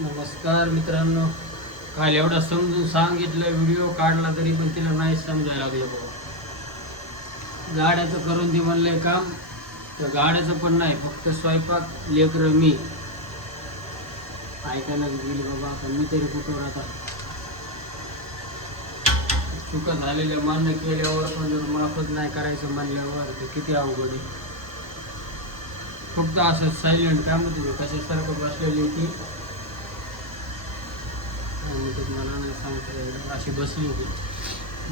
नमस्कार मित्रांनो. काल एवढा समजून सांगितलं व्हिडिओ काढला तरी पण तिला नाही समजायला लागलं बाबा गाड्याचं करून दे म्हणलंय काम तर गाड्याचं पण नाही फक्त स्वयंपाक लेकरं मी. ऐकायला गेली बाबा आता मी तरी कुठं आता चुका झालेल्या मान्य केल्यावर पण जर माफच नाही करायचं म्हणल्यावर ते किती अवघड आहे. फक्त असं सायलेंट काय म्हणते कशासारखं बसलेली होती. मला नाही सांगता. अशी बसली होती.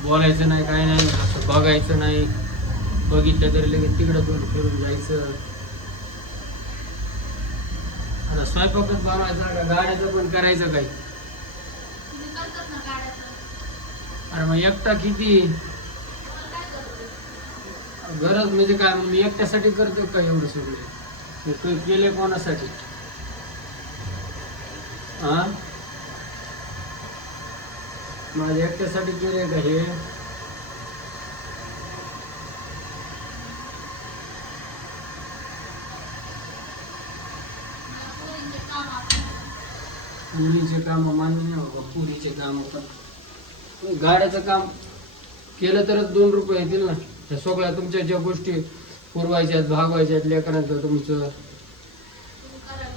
बोलायचं नाही काय नाही असं बघायचं नाही. बघितलं तरी लगेच तिकडं दोन फिरून जायचं. आता स्वयंपाकच बनवायचा का गाड्याचं पण करायचं काही अरे मग एकटा किती? गरज म्हणजे काय? मग मी एकट्यासाठी करतो का एवढं सगळे? केले कोणासाठी? हा माझ्या एकट्यासाठी केले का हे? मुलीचे काम मान्य नाही बाबा पुरीचे काम पण. गाड्याचं काम केलं तरच दोन रुपये येतील ना. त्या सगळ्या तुमच्या ज्या गोष्टी पुरवायच्यात भागवायच्यात लेकरांचं तुमचं तुम्ही करायला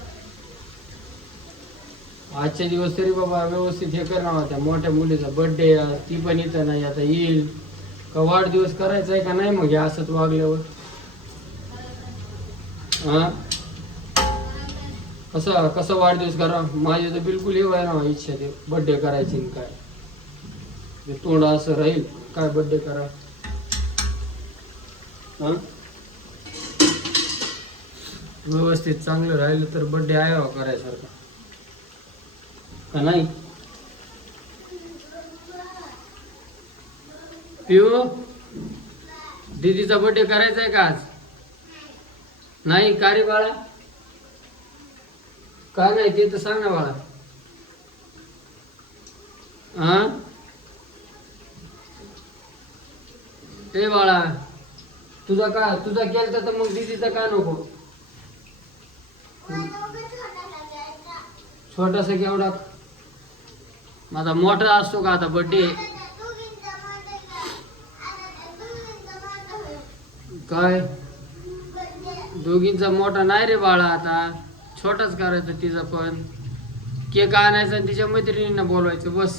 आजच्या आजचे दिवस तरी बाबा व्यवस्थित हे करणार होत्या. मोठ्या मुलीचा बर्थडे ती पण इथं नाही आता येईल. का वाढदिवस करायचा आहे का नाही मग हे असंच वागल्यावर? हा कसं कसं वाढदिवस करा? माझी तर बिलकुल हे व्हाय ना इच्छा ते बर्थडे करायची काय? तोंड असं राहील. काय बर्थडे करा? हा व्यवस्थित चांगलं राहिलं तर बर्थडे आहे हो करायसारखा. का नाही? पिऊ दीदीचा बर्थडे करायचा आहे का आज? नाही का रे बाळा? का नाही ते तर सांग ना बाळा. हा ए बाळा तुझा का तुझा केलता तर मग दीदीचा का नको? छोटासा केवढा? माझा मोठा असतो का आता बर्थडे काय? दोघींचा मोठा नाही रे बाळा आता. छोटाच करायचं तिचा पण. केक आणायचा आणि तिच्या मैत्रिणींना बोलवायचं बस.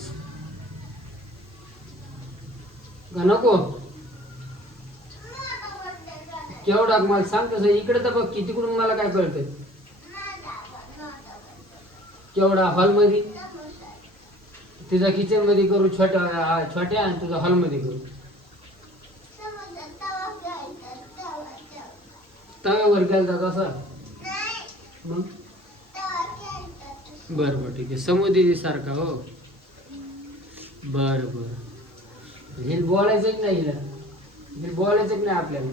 का नको? केवढा मला सांग तसं. इकडे तर बघ की तिकडून मला काय कळतंय. केवढा हॉलमध्ये तिचा किचनमध्ये करू छोट्या आ, छोट्या आणि तुझा हॉलमध्ये करू. तव्यावर गेलता तसा? मग? बर बर ठीक आहे. समुदी सारखा हो. बर बर. हे बोलायचंच नाही हिला. हे बोलायचंच नाही आपल्याला.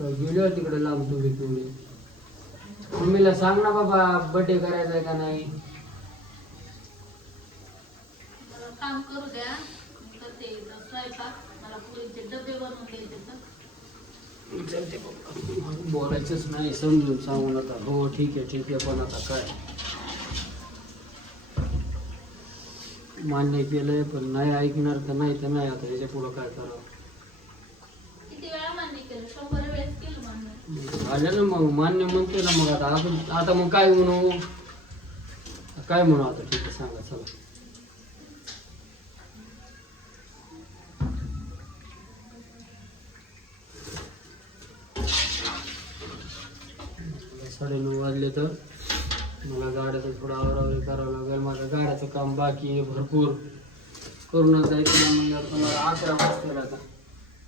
गेलो तिकडे लांब तुम्ही तुम्ही मम्मीला सांग ना बाबा बर्थडे करायचा आहे का नाही? काम करू द्या. करते इथं स्वयंपाक. मला पोरींचे डबे बनवून द्यायचे तर. बाबा. बोलायचंच नाही समजून सांगून आता. हो ठीक आहे ठीक आहे पण आता काय? मान्य केलंय पण नाही ऐकणार तर नाही तर नाही आता. याच्या पुढं काय करावं? किती वेळा मान्य केलं? शंभर वेळेस केलं मान्य. झालं ना मग. मान्य म्हणते ना मग आता. आपण आता मग काय म्हणू? काय म्हणू आता? ठीक आहे सांगा चला. साडेनऊ वाजले तर. मला गाड्याचं थोडं आवरावरी करावं लागेल. माझं गाड्याचं काम बाकी आहे भरपूर. करूनच जायचं म्हणलं तुम्हाला अकरा वाजतील आता.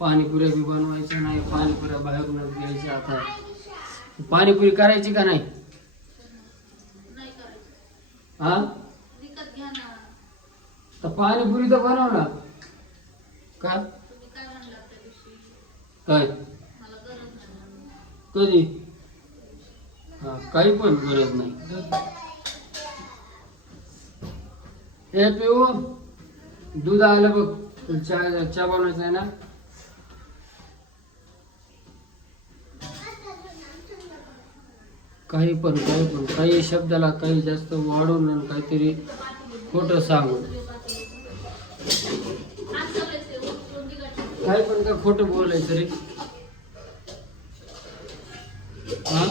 पाणीपुऱ्या बी बनवायच्या नाही पाणीपुऱ्या बाहेरूनच घ्यायच्या आता. पाणीपुरी करायची का नाही? हा? तर पाणीपुरी तर बनव ना का काय कधी? काही पण गरज नाही. हे पिऊ दूध आलं बघ चहा चहा बनवायचा आहे ना? काही पण काही पण काही शब्दाला काही जास्त वाढवून आणि काहीतरी खोटं सांगून. काही पण का खोटं बोलायचं रे? हा?